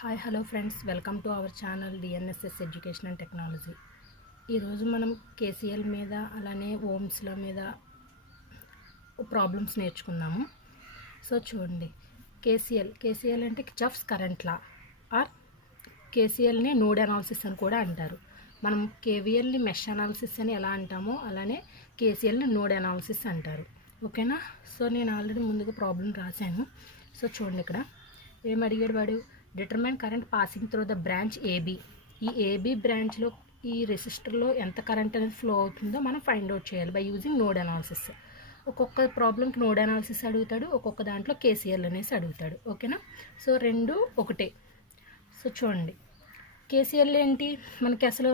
Hi hello friends, welcome to our channel DNSS education and technology. ఈరోజు మనం KCL మీద అలానే ఓమ్స్ల మీద ప్రాబ్లమ్స్ నేర్చుకుందాము. సో చూడండి, కేసీఎల్ అంటే కిర్చాఫ్స్ కరెంట్ లా ఆర్ కేసీఎల్ని నోడ్ అనాలిసిస్ అని కూడా అంటారు. మనం కేవీఎల్ని మెష్ అనాలిసిస్ అని ఎలా అంటామో అలానే కేసీఎల్ని నోడ్ అనాలిసిస్ అంటారు. ఓకేనా? సో నేను ఆల్రెడీ ముందుగా ప్రాబ్లం రాశాను. సో చూడండి, ఇక్కడ ఏం అడిగాడు వాడు, determine current passing through the branch AB. ఈ ఏబీ బ్రాంచ్లో ఈ రెసిస్టర్లో ఎంత కరెంట్ అనేది ఫ్లో అవుతుందో మనం ఫైండ్ అవుట్ చేయాలి బై యూజింగ్ నోడ్ అనాలిసిస్. ఒక్కొక్క ప్రాబ్లంకి నోడ్ అనాలిసిస్ అడుగుతాడు, ఒక్కొక్క దాంట్లో కేసీఎల్ అనేసి అడుగుతాడు. ఓకేనా? సో రెండు ఒకటే. సో చూడండి, కేసీఎల్ ఏంటి మనకి అసలు,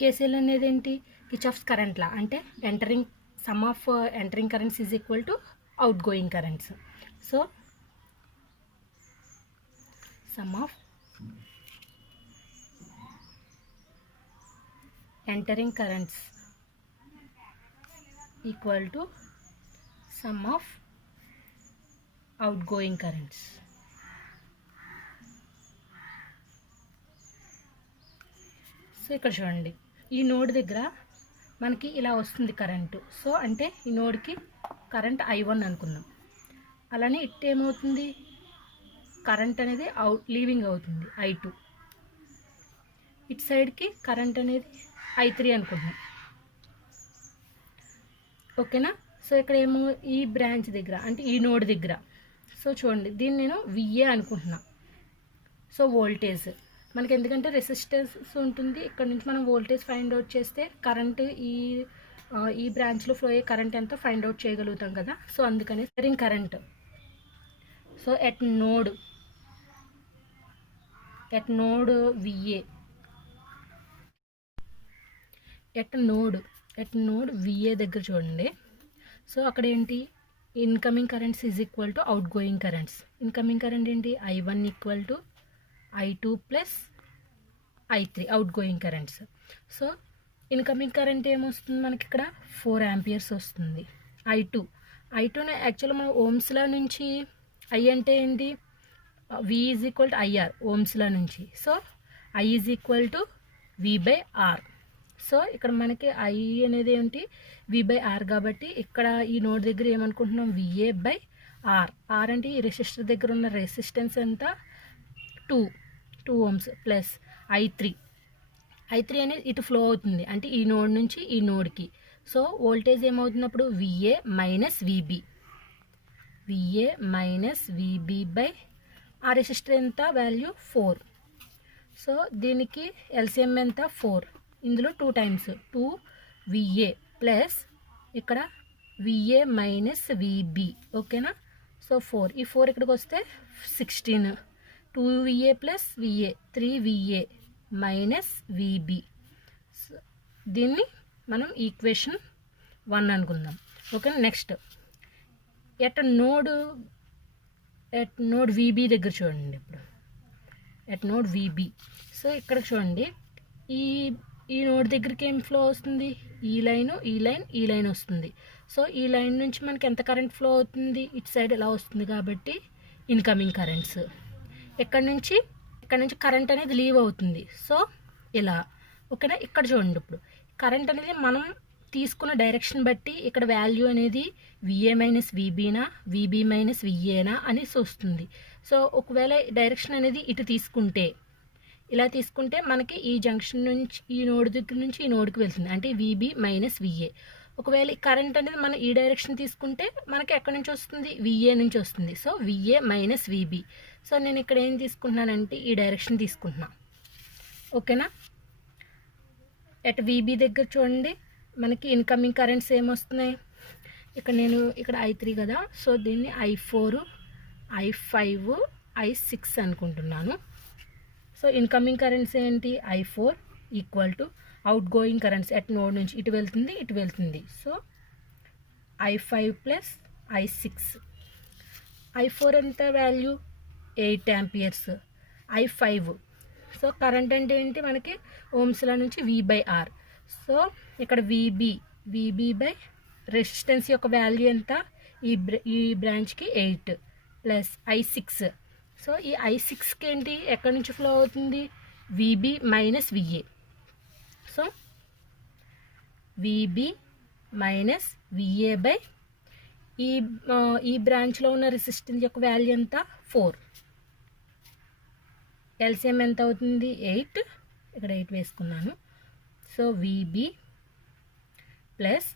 కేసీఎల్ అనేది ఏంటి, కిర్చాఫ్స్ కరెంట్ లా. అంటే sum of entering currents is equal to outgoing currents. So sum of entering currents equal to sum of outgoing currents. So ఇక్కడ చూడండి, ఈ నోడ్ దగ్గర మనకి ఇలా వస్తుంది కరెంటు. సో అంటే ఈ నోడ్కి కరెంట్ I1 అనుకుందాం. అలానే ఇట్ ఏమవుతుంది, కరెంట్ అనేది లీవింగ్ అవుతుంది I2. ఇటు సైడ్కి కరెంట్ అనేది I3 అనుకుంటున్నాం. ఓకేనా? సో ఇక్కడ ఏమో ఈ బ్రాంచ్ దగ్గర అంటే ఈ నోడ్ దగ్గర, సో చూడండి దీన్ని నేను VA అనుకుంటున్నా. సో వోల్టేజ్ మనకి, ఎందుకంటే రెసిస్టెన్స్ ఉంటుంది, ఇక్కడ నుంచి మనం వోల్టేజ్ ఫైండ్ అవుట్ చేస్తే కరెంట్ ఈ బ్రాంచ్లో ఫ్లో అయ్యే కరెంట్ ఎంతో ఫైండ్ అవుట్ చేయగలుగుతాం కదా. సో అందుకని entering current, so at node VA, at node VA దగ్గర చూడండి. సో అక్కడ ఏంటి, incoming currents is equal to outgoing currents. Incoming current ఏంటి, I1 equal to I2 plus I3 out going currents. So incoming current ఏమొస్తుంది మనకి, ఇక్కడ 4 amperes వస్తుంది. I2ని యాక్చువల్గా మనం ఓమ్స్లా నుంచి I అంటే ఏంటి, V is equal to IR Ohm's law నుంచి. So I is equal to V/R. So ఇక్కడ మనకి I అనేది ఏంటి, V/R కాబట్టి ఇక్కడ ఈ నోడ్ దగ్గర ఏమనుకుంటున్నాం, VA/R. R అంటే ఈ రెసిస్టర్ దగ్గర ఉన్న రెసిస్టెన్స్ ఎంత, 2 ఓమ్స్ ప్లస్ I3 అనేది ఇటు ఫ్లో అవుతుంది, అంటే ఈ నోడ్ నుంచి ఈ నోడ్కి. సో వోల్టేజ్ ఏమవుతున్నప్పుడు VA మైనస్ VB బై ఆ రెసిస్టర్ ఎంత వాల్యూ 4. సో దీనికి ఎల్సిఎం ఎంత 4, ఇందులో 2 టైమ్స్ 2VA ప్లస్ ఇక్కడ VA మైనస్ VB. ఓకేనా? సో 4, ఈ 4 ఇక్కడికి వస్తే 16, 2VA plus VA 3VA minus VB. దీన్ని మనం ఈక్వేషన్ 1 అనుకుందాం. Okay, next at node VB దగ్గర చూడండి. ఇప్పుడు ఎట్ నోడ్ VB, సో ఇక్కడ చూడండి, ఈ నోడ్ దగ్గరికి ఏం ఫ్లో వస్తుంది, ఈ లైన్ వస్తుంది. సో ఈ లైన్ నుంచి మనకి ఎంత కరెంట్ ఫ్లో అవుతుంది, ఇటు సైడ్ ఇలా వస్తుంది కాబట్టి ఇన్కమింగ్ కరెంట్స్. ఇక్కడ నుంచి కరెంట్ అనేది లీవ్ అవుతుంది. సో ఇలా. ఓకేనా? ఇక్కడ చూడండి, ఇప్పుడు కరెంట్ అనేది మనం తీసుకున్న డైరెక్షన్ బట్టి ఇక్కడ వాల్యూ అనేది VA మైనస్ VBనా VB మైనస్ VAనా అనేసి వస్తుంది. సో ఒకవేళ డైరెక్షన్ అనేది ఇటు తీసుకుంటే, ఇలా తీసుకుంటే మనకి ఈ జంక్షన్ నుంచి ఈ నోడ్ దగ్గర నుంచి ఈ నోడ్కి వెళ్తుంది, అంటే VB మైనస్ VA. ఒకవేళ కరెంట్ అనేది మనం ఈ డైరెక్షన్ తీసుకుంటే మనకి ఎక్కడి నుంచి వస్తుంది, VA నుంచి వస్తుంది. So VA minus VB. So నేను ఇక్కడ ఏం తీసుకుంటున్నానంటే ఈ డైరెక్షన్ తీసుకుంటున్నా. ఓకేనా? ఎట్ VB దగ్గర చూడండి, మనకి ఇన్కమింగ్ కరెంట్స్ ఏమొస్తున్నాయి, ఇక్కడ I3 కదా. సో దీన్ని I4, I5, I6 అనుకుంటున్నాను. సో ఇన్కమింగ్ కరెంట్స్ ఏంటి, I4 equal to outgoing currents at node నుంచి ఇటు వెళ్తుంది. So I5 plus I6. I4 ఎంత value 8 amperes. I5, so current అంటే ఏంటి మనకి ఓమ్స్లా నుంచి V/R. సో ఇక్కడ VB బై రెసిస్టెన్స్ యొక్క వాల్యూ ఎంత, ఈ బ్రాంచ్కి 8, ప్లస్ I6. సో ఈ I6కి ఏంటి ఎక్కడి నుంచి ఫ్లో అవుతుంది, VB minus VA. So VB minus VA by ఈ బ్రాంచ్లో ఉన్న రెసిస్టెన్స్ యొక్క వాల్యూ ఎంత 4. ఎల్సిఎం ఎంత అవుతుంది 8, ఇక్కడ 8 వేసుకున్నాను. So VB plus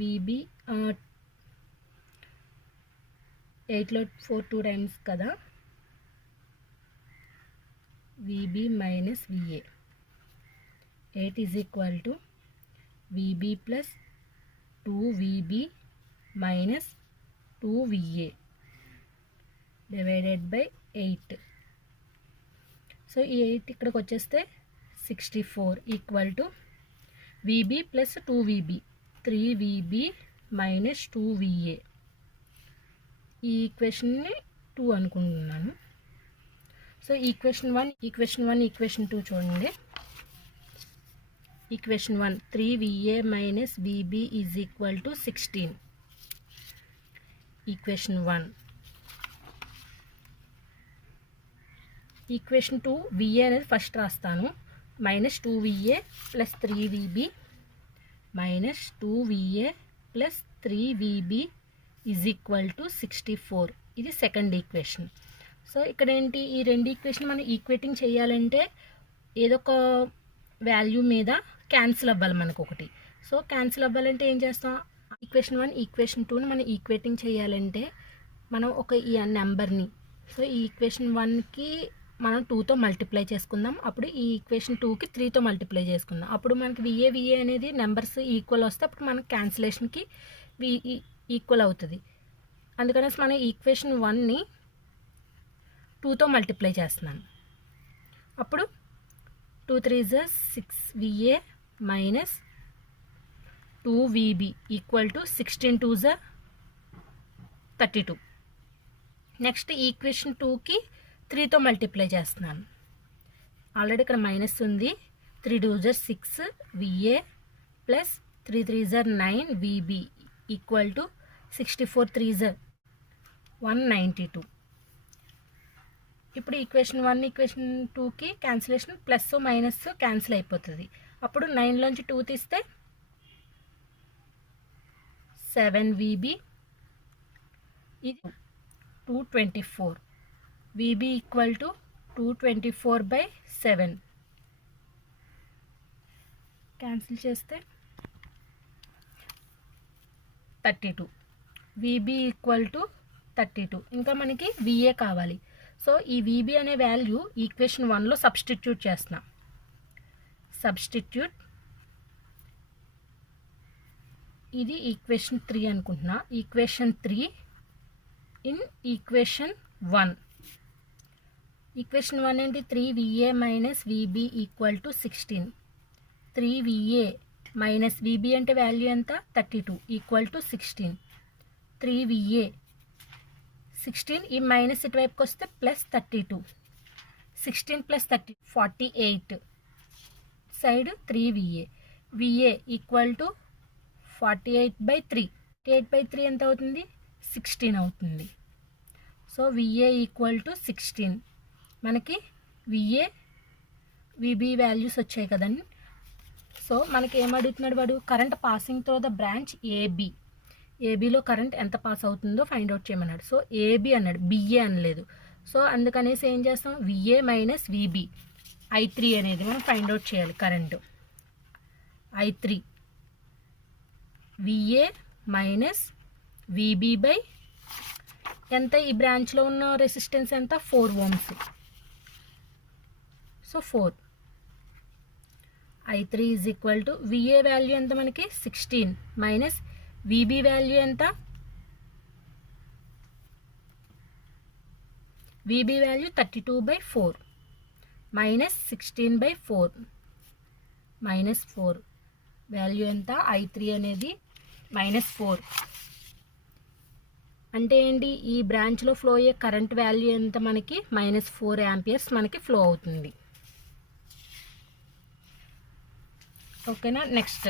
VB 8లో 4 2 times కదా, VB minus VA. 8 is equal to VB plus 2VB minus 2VA divided by 8. So ఈ 8 ఇక్కడికి వచ్చేస్తే 64 equal to VB plus 2VB 3VB minus 2VA. ఈ ఈక్వేషన్ని 2 అనుకుంటున్నాను. సో ఈక్వేషన్ 1, ఈక్వేషన్ 2 చూడండి. Equation 1 3VA minus VB is equal to 16. Equation 1. Equation 2 VA అనేది first రాస్తాను. Minus 2VA plus 3VB minus 2VA plus 3VB is equal to 64. ఇది second equation. So ఇక్కడ ఏంటి, ఈ రెండు ఈక్వేషన్ మనం ఈక్వేటింగ్ చేయాలంటే ఏదో ఒక వాల్యూ మీద క్యాన్సిల్ అవ్వాలి మనకు ఒకటి. సో క్యాన్సిల్ అవ్వాలంటే ఏం చేస్తాం, ఈక్వేషన్ 1 ఈక్వేషన్ 2ని మనం ఈక్వేటింగ్ చేయాలంటే మనం ఒక ఈ నెంబర్ని, సో ఈ ఈక్వేషన్ 1కి మనం 2తో మల్టిప్లై చేసుకుందాం. అప్పుడు ఈ ఈక్వేషన్ 2కి 3తో మల్టిప్లై చేసుకుందాం. అప్పుడు మనకి VA అనేది నెంబర్స్ ఈక్వల్ వస్తే అప్పుడు మనకి క్యాన్సిలేషన్కి ఈక్వల్ అవుతుంది. అందుకనేసి మనం ఈక్వేషన్ 1ని 2తో మల్టిప్లై చేస్తున్నాను. అప్పుడు 2 3 6VA minus 2VB equal to 16 2 32. Next equation 2కి 3తో మల్టిప్లై చేస్తున్నాను. ఆల్రెడీ ఇక్కడ మైనస్ ఉంది. 3 2 6VA plus 3 3 9VB equal to 64 3 192. ఇప్పుడు ఈక్వేషన్ 1 ఈక్వేషన్ 2కి క్యాన్సిలేషన్ ప్లస్ మైనస్ క్యాన్సిల్ అయిపోతుంది. అప్పుడు 9లోంచి 2 తీస్తే 7VB, ఇది 224. VB equal to 224/7. క్యాన్సిల్ చేస్తే 32. VB equal to 32. ఇంకా మనకి VA కావాలి. సో ఈ VB అనే వాల్యూ ఈక్వేషన్ 1లో సబ్స్టిట్యూట్ చేస్తున్నా. సబ్స్టిట్యూట్, ఇది ఈక్వేషన్ 3 అనుకుంటున్నా. Equation 3 in equation 1. ఈక్వేషన్ 1 ఏంటి, 3VA minus VB equal to 16. 3VA minus VB అంటే వాల్యూ ఎంత 32 ఈక్వల్ టు 16. 3VA 16, ఈ మైనస్ ఇటువైపుకి వస్తే plus 32. 16 plus 30 48. Side 3VA. VA equal to 48/3. 48/3 ఎంత అవుతుంది 16 అవుతుంది. So VA equal to 16. మనకి VA VB వాల్యూస్ వచ్చాయి కదండి. సో మనకి ఏమడుగుతున్నాడు వాడు, current passing through the branch ఏబీలో కరెంట్ ఎంత పాస్ అవుతుందో ఫైండ్ అవుట్ చేయమన్నాడు. సో ఏబీ అన్నాడు, BA అనలేదు. సో అందుకనేసి ఏం చేస్తాం, VA మైనస్ VB I3 అనేది మనం ఫైండ్ అవుట్ చేయాలి. Current I3 VA minus VB by ఎంత, ఈ బ్రాంచ్లో ఉన్న రెసిస్టెన్స్ ఎంత 4 ohms. So 4. I3 is equal to VA value ఎంత మనకి 16 మైనస్ VB వాల్యూ ఎంత, VB value 32/4 minus 16/4 minus 4 value ఎంత, I3 అనేది -4. అంటే ఏంటి, ఈ బ్రాంచ్లో ఫ్లో అయ్యే కరెంట్ వాల్యూ ఎంత మనకి -4 ఆంపియర్స్ మనకి ఫ్లో అవుతుంది. ఓకేనా. నెక్స్ట్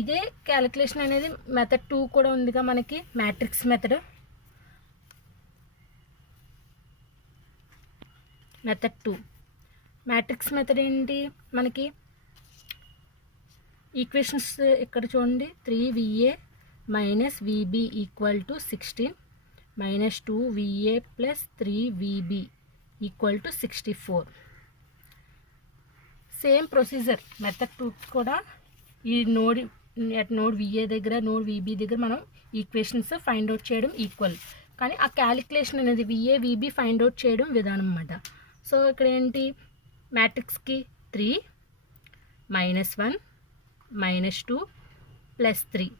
ఇదే క్యాలిక్యులేషన్ అనేది మెథడ్ 2 కూడా ఉందిగా మనకి, matrix method. Method 2 matrix method ఏంటి మనకి, ఈక్వేషన్స్ ఇక్కడ చూడండి, 3VA minus VB equal to 16 minus 2VA plus 3VB equal to 64. Same procedure method 2 కూడా. ఈ నోడ్ VA దగ్గర నోడ్ VB దగ్గర మనం ఈక్వేషన్స్ ఫైండ్ అవుట్ చేయడం ఈక్వల్, కానీ ఆ క్యాలిక్యులేషన్ అనేది VA VB ఫైండ్ అవుట్ చేయడం విధానం అన్నమాట. సో ఇక్కడ ఏంటి, మ్యాట్రిక్స్కి 3 మైనస్ 1 మైనస్ 2 ప్లస్ 3,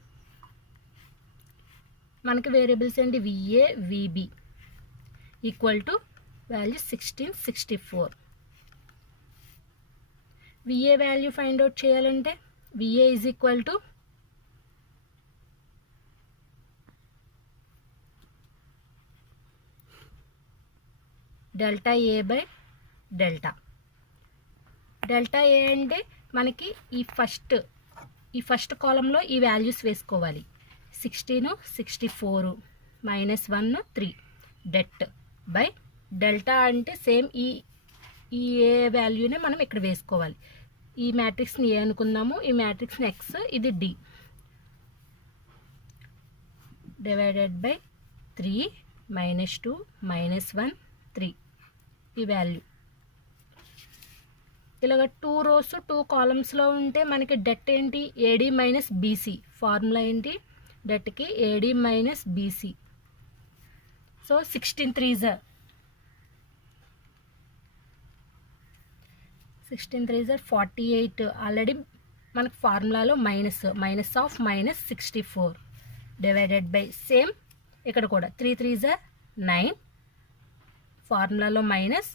మనకి వేరియబుల్స్ ఏంటి VA VB equal to value 16 64. VA value find out చేయాలంటే VA is equal to delta A by delta. Delta A అంటే మనకి ఈ ఫస్ట్ కాలంలో ఈ వాల్యూస్ వేసుకోవాలి. 16 64 మైనస్ 1 3 డెట్ బై డెల్టా అంటే సేమ్ ఈ ఏ వాల్యూనే మనం ఇక్కడ వేసుకోవాలి. ఈ మ్యాట్రిక్స్ని ఏ అనుకుందాము, ఈ మ్యాట్రిక్స్ని ఎక్స్, ఇది D, divided by 3 minus 2 minus 1 3 ఈ వాల్యూ. ఇలాగ 2 రోస్ 2 కాలమ్స్లో ఉంటే మనకి డెట్ ఏంటి, AD మైనస్ BC. ఫార్ములా ఏంటి డెట్కి, AD minus BC. So 16 3s 48. Already మనకు ఫార్ములాలో minus of minus 64 divided by same ఇక్కడ కూడా 3 3s 9. ఫార్ములాలో minus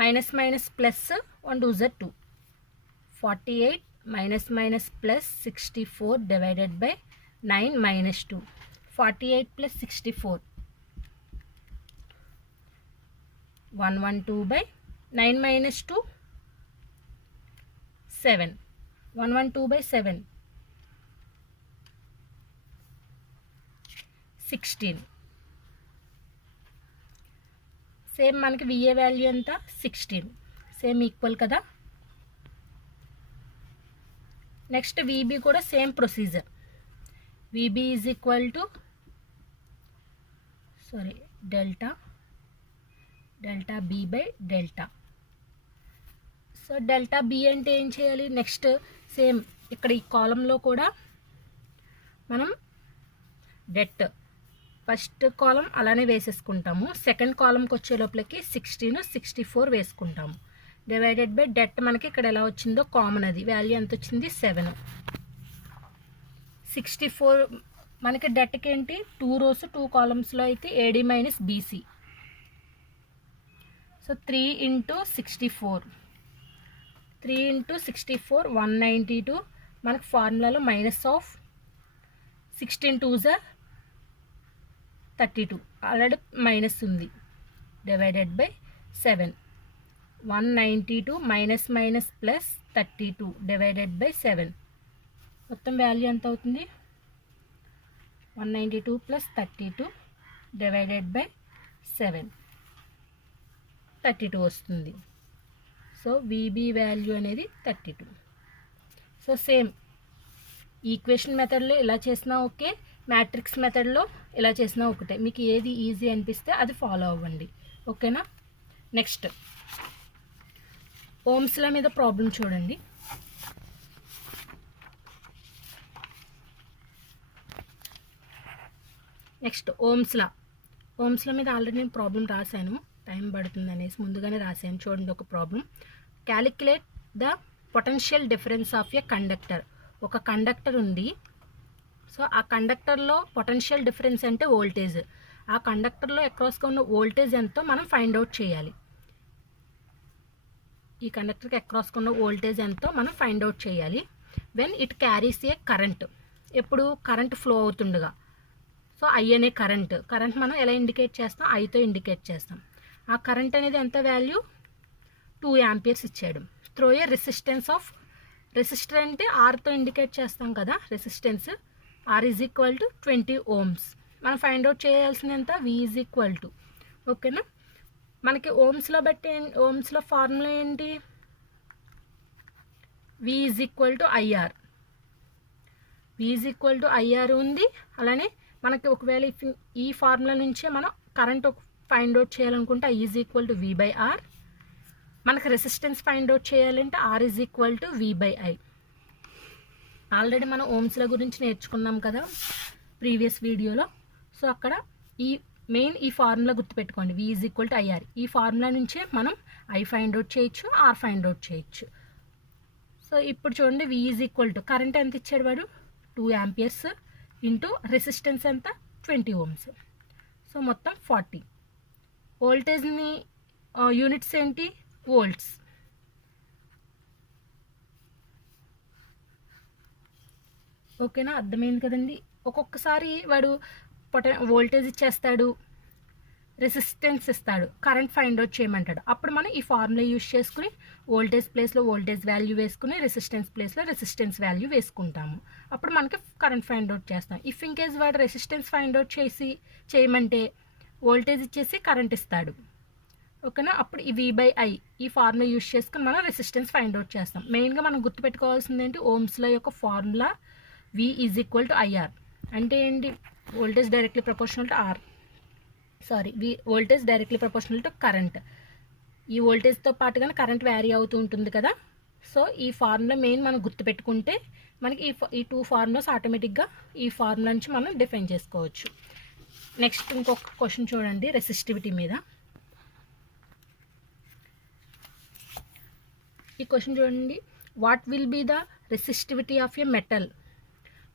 minus plus 1 2s 2. 48 minus plus 64 divided by 9 minus 2. 48 plus 64 112 by 9 minus 2 7. 112 by 7 16. Same మనకి VA value ఎంత 16, same equal కదా. Next VB కూడా same procedure. VB is equal to delta B by delta. So delta B అంటే ఏం చేయాలి, next same ఇక్కడ ఈ కాలంలో కూడా మనం డెట్ ఫస్ట్ కాలం అలానే వేసేసుకుంటాము. సెకండ్ కాలంకి వచ్చే లోపలికి 16 64 వేసుకుంటాము. డివైడెడ్ బై డెట్ మనకి ఇక్కడ ఎలా వచ్చిందో కామన్, అది వాల్యూ ఎంత వచ్చింది 7. 64 మనకి డెట్కి ఏంటి 2 రోస్ 2 కాలమ్స్లో అయితే AD minus BC. So 3 into 64 192. మనకు ఫార్ములాలో మైనస్ ఆఫ్ 16 2s 32, ఆల్రెడీ మైనస్ ఉంది, divided by 7. 192 minus plus 32 divided by 7. మొత్తం వాల్యూ ఎంత అవుతుంది 192 ప్లస్ 32 డివైడెడ్ బై 7 32 వస్తుంది. సో VB వాల్యూ అనేది 32. సో సేమ్ ఈక్వేషన్ మెథడ్లో ఇలా చేసినా ఓకే, మ్యాట్రిక్స్ మెథడ్లో ఇలా చేసినా ఒకటే, మీకు ఏది ఈజీ అనిపిస్తే అది ఫాలో అవ్వండి, ఓకేనా. నెక్స్ట్ ఓమ్స్ల మీద ప్రాబ్లం చూడండి. నెక్స్ట్ ఓమ్స్ల మీద ఆల్రెడీ నేను ప్రాబ్లం రాశాను, టైం పడుతుంది అనేసి ముందుగానే రాశాను. చూడండి ఒక problem, calculate the potential difference of a conductor. ఒక కండక్టర్ ఉంది, సో ఆ కండక్టర్లో పొటెన్షియల్ డిఫరెన్స్ అంటే వోల్టేజ్, ఆ కండక్టర్లో అక్రాస్గా ఉన్న వోల్టేజ్ ఎంతో మనం ఫైండ్ అవుట్ చేయాలి. ఈ కండక్టర్కి అక్రాస్గా ఉన్న వోల్టేజ్ ఎంతో మనం ఫైండ్ అవుట్ చేయాలి. When it carries A current, ఎప్పుడు కరెంట్ ఫ్లో అవుతుండగా. సో I అనే కరెంట్ మనం ఎలా ఇండికేట్ చేస్తాం, Iతో ఇండికేట్ చేస్తాం. ఆ కరెంట్ అనేది ఎంత వాల్యూ 2 amperes ఇచ్చాడు. Through a resistance of resistor అంటే ఆర్తో ఇండికేట్ చేస్తాం కదా resistance. R is equal to 20 ohms. మనం ఫైండ్ అవుట్ చేయాల్సింది ఎంత, వి ఈజ్ ఈక్వల్ టు, ఓకేనా. మనకి ఓమ్స్లో బట్టి ఓమ్స్లో ఫార్ములా ఏంటి, V is equal to IR. V is equal to IR ఉంది. అలానే మనకి ఒకవేళ ఈ ఫార్ములా నుంచే మనం కరెంట్ ఫైండ్ అవుట్ చేయాలనుకుంటే I is equal to V by R. మనకు రెసిస్టెన్స్ ఫైండ్ అవుట్ చేయాలంటే R is equal to V by I. Already మనం ఓమ్స్ల గురించి నేర్చుకున్నాం కదా ప్రీవియస్ వీడియోలో. సో అక్కడ ఈ ఫార్ములా గుర్తుపెట్టుకోండి, వి ఈజ్ ఈక్వల్ టు ఐఆర్. ఈ ఫార్ములా నుంచే మనం ఐ ఫైండ్ అవుట్ చేయొచ్చు, ఆర్ ఫైండ్ అవుట్ చేయొచ్చు. సో ఇప్పుడు చూడండి, వి ఈజ్ ఈక్వల్ టు కరెంట్ ఎంత ఇచ్చాడు వాడు, 2 amperes ఇంటూ రెసిస్టెన్స్ ఎంత 20 ohms. సో మొత్తం 40. వోల్టేజ్ని యూనిట్స్ ఏంటి, వోల్ట్స్. ఓకేనా, అర్థమైంది కదండి. ఒక్కొక్కసారి వాడు వోల్టేజ్ ఇచ్చేస్తాడు, రెసిస్టెన్స్ ఇస్తాడు, కరెంట్ ఫైండ్ అవుట్ చేయమంటాడు. అప్పుడు మనం ఈ ఫార్ములా యూజ్ చేసుకుని వోల్టేజ్ ప్లేస్లో వోల్టేజ్ వాల్యూ వేసుకుని రెసిస్టెన్స్ ప్లేస్లో రెసిస్టెన్స్ వాల్యూ వేసుకుంటాము. అప్పుడు మనకి కరెంట్ ఫైండ్ అవుట్ చేస్తాం. ఇఫ్ ఇన్ కేస్ వాడు రెసిస్టెన్స్ ఫైండ్ అవుట్ చేయమంటే వోల్టేజ్ ఇచ్చేసి కరెంట్ ఇస్తాడు, ఓకేనా. అప్పుడు ఈ వి బై ఐ ఈ ఫార్ములా యూజ్ చేసుకుని మనం రెసిస్టెన్స్ ఫైండ్ అవుట్ చేస్తాం. మెయిన్గా మనం గుర్తుపెట్టుకోవాల్సింది ఏంటి, ఓమ్స్లో యొక్క formula V is equal to IR. అంటే ఏంటి, voltage directly proportional to R, voltage directly proportional to current. ఈ వోల్టేజ్తో పాటుగానే కరెంట్ వ్యారీ అవుతూ ఉంటుంది కదా. సో ఈ ఫార్ములా మెయిన్ మనం గుర్తుపెట్టుకుంటే మనకి ఈ 2 ఫార్ములాస్ ఆటోమేటిక్గా ఈ ఫార్ములా నుంచి మనం డిఫైన్ చేసుకోవచ్చు. నెక్స్ట్ ఇంకొక క్వశ్చన్ చూడండి, రెసిస్టివిటీ మీద. ఈ క్వశ్చన్ చూడండి, what will be the resistivity of a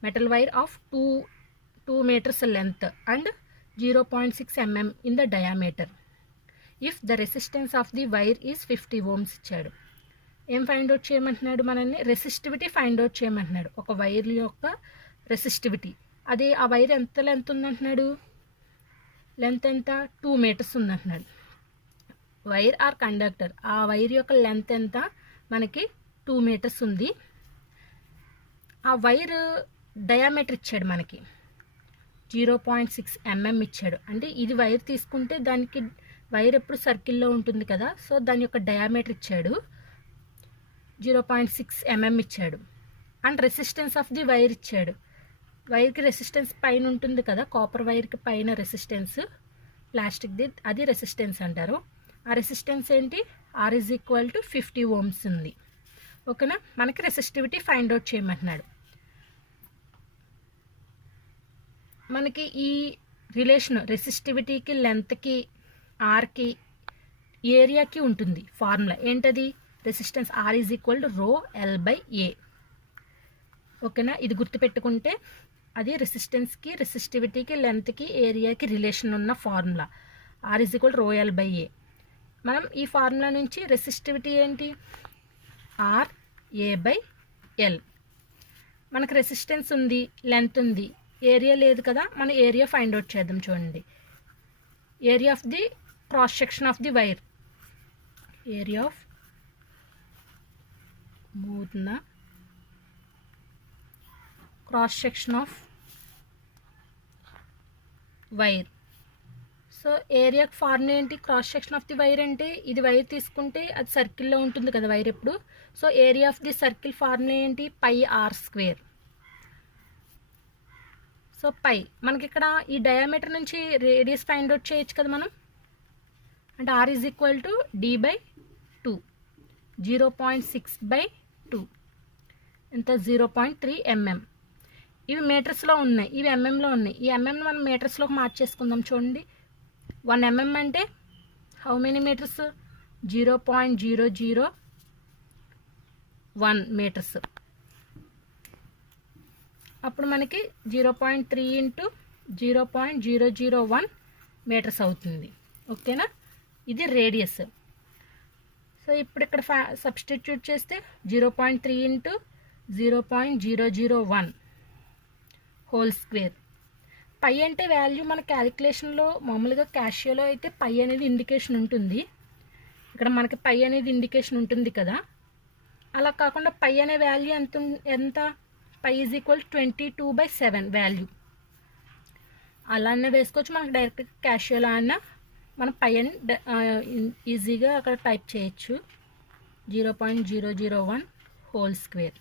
metal wire of 2 meters length and 0.6 mm in the diameter if the resistance of the wire is 50 ohms ఇచ్చాడు. ఏం ఫైండ్ అవుట్ చేయమంటున్నాడు, మనల్ని resistivity find out చేయమంటున్నాడు. ఒక wire యొక్క resistivity, అది ఆ wire ఎంత లెంత్ ఉందంటున్నాడు, లెంత్ ఎంత 2 meters ఉందంటున్నాడు. వైర్ ఆర్ కండక్టర్, ఆ వైర్ యొక్క లెంత్ ఎంత, మనకి 2 meters ఉంది. ఆ వైర్ డయామీటర్ ఇచ్చాడు మనకి 0.6 mm ఇచ్చాడు. అంటే ఇది వైర్ తీసుకుంటే దానికి వైర్ ఎప్పుడు సర్కిల్లో ఉంటుంది కదా, సో దాని యొక్క డయామీటర్ ఇచ్చాడు 0.6 mm ఇచ్చాడు. And resistance of the wire ఇచ్చాడు. వైర్కి రెసిస్టెన్స్ పైన ఉంటుంది కదా, కాపర్ వైర్కి పైన రెసిస్టెన్స్, ప్లాస్టిక్ది అది రెసిస్టెన్స్ అంటారు. ఆ రెసిస్టెన్స్ ఏంటి, R is equal to 50 ohms ఉంది, ఓకేనా. మనకి రెసిస్టివిటీ ఫైండ్ అవుట్ చేయమంటున్నాడు. మనకి ఈ రిలేషన్ రెసిస్టివిటీకి, లెంత్కి, ఆర్కి, ఏరియాకి ఉంటుంది ఫార్ములా. ఏంటది, resistance R is equal to rho L by A, ఓకేనా. ఇది గుర్తుపెట్టుకుంటే అది రెసిస్టెన్స్కి, రెసిస్టివిటీకి, లెంత్కి, ఏరియాకి రిలేషన్ ఉన్న formula. R is equal rho L by A. మనం ఈ ఫార్ములా నుంచి రెసిస్టివిటీ ఏంటి, ఆర్ ఏ బై ఎల్. మనకు రెసిస్టెన్స్ ఉంది, లెంత్ ఉంది, ఏరియా లేదు కదా. మన ఏరియా ఫైండ్ అవుట్ చేద్దాం. చూడండి, area of the cross section of the wire, area of మూవ్న cross section of wire. So area formula ఏంటి, cross section of the wire అంటే ఇది వైర్ తీసుకుంటే అది సర్కిల్లో ఉంటుంది కదా వైర్ ఎప్పుడు. So area of the circle formula ఏంటి, పై ఆర్ స్క్వేర్. సో పై, మనకి ఇక్కడ ఈ డయామీటర్ నుంచి రేడియస్ ఫైండ్ అవుట్ చేయొచ్చు కదా మనం. అంటే R is equal to D by 2, 0.6 by 2 ఎంత 0.3 mm. ఇవి మీటర్స్లో ఉన్నాయి, ఇవి ఎంఎంలో ఉన్నాయి. ఈ ఎంఎంని మనం మీటర్స్లోకి మార్చేసుకుందాం. చూడండి, 1 mm అంటే హౌ మెనీ మీటర్స్, 0.001 మీటర్స్. అప్పుడు మనకి 0.3 ఇంటూ 0.001 మీటర్స్ అవుతుంది, ఓకేనా. ఇది రేడియస్. సో ఇప్పుడు ఇక్కడ సబ్స్టిట్యూట్ చేస్తే 0.3 ఇంటూ 0.001 హోల్ స్క్వేర్. పై అంటే వాల్యూ మన క్యాలిక్యులేషన్లో మామూలుగా క్యాషియోలో అయితే పై అనేది ఇండికేషన్ ఉంటుంది. ఇక్కడ మనకి పై అనేది ఇండికేషన్ ఉంటుంది కదా. అలా కాకుండా పై అనే వాల్యూ ఎంత పై ఈజ్ ఈక్వల్ 22/7 వాల్యూ అలానే వేసుకోవచ్చు. మనకు డైరెక్ట్ క్యాషియోలా అన్న మనం పై అని ఈజీగా అక్కడ టైప్ చేయొచ్చు. 0.001 హోల్ స్క్వేర్.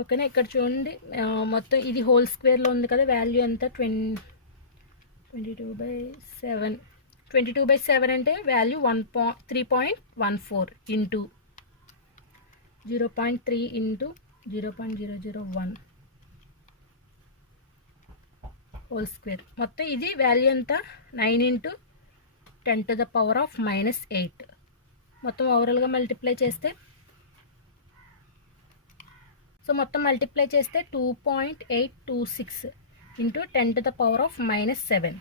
ఓకేనా. ఇక్కడ చూడండి మొత్తం ఇది హోల్ స్క్వేర్లో ఉంది కదా, వాల్యూ ఎంత 22/7. 22/7 అంటే value 3.14 into 0.3 into 0.001 whole square. మొత్తం ఇది వాల్యూ ఎంత 9 ఇంటూ 10⁻⁻8. మొత్తం ఓవరాల్గా మల్టిప్లై చేస్తే మొత్తం మల్టిప్లై చేస్తే 2.826 ఇంటూ 10⁻⁻7.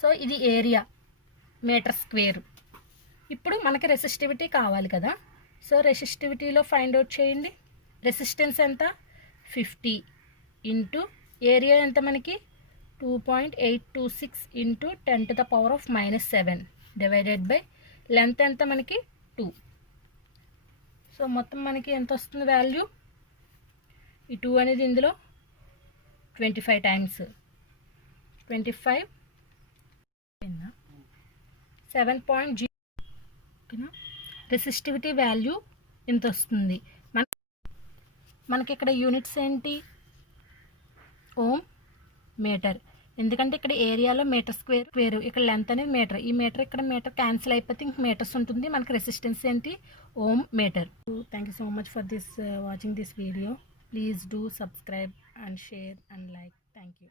సో ఇది ఏరియా మీటర్ స్క్వేర్. ఇప్పుడు మనకి రెసిస్టివిటీ కావాలి కదా, సో రెసిస్టివిటీలో ఫైండ్ అవుట్ చేయండి. రెసిస్టెన్స్ ఎంత 50 ఇంటూ ఏరియా ఎంత మనకి 2.826 ఇంటూ 10⁻⁻7 డివైడెడ్ బై లెంత్ ఎంత మనకి 2. సో మొత్తం మనకి ఎంత వస్తుంది వాల్యూ, ఈ 2 అనేది ఇందులో 25 టైమ్స్ 25 7.0. ఓకేనా. రెసిస్టివిటీ వాల్యూ ఎంత వస్తుంది మనకి ఇక్కడ యూనిట్స్ ఏంటి ఓం మీటర్, ఎందుకంటే ఇక్కడ ఏరియాలో మీటర్ స్క్వేర్ ఇక్కడ లెంత్ అనేది మీటర్, ఈ మీటర్ ఇక్కడ మీటర్ క్యాన్సిల్ అయిపోతే ఇంక మీటర్స్ ఉంటుంది. మనకి రెసిస్టెన్స్ ఏంటి ohm metre. Thank you so much for this watching this video. Please do subscribe and share and like. Thank you.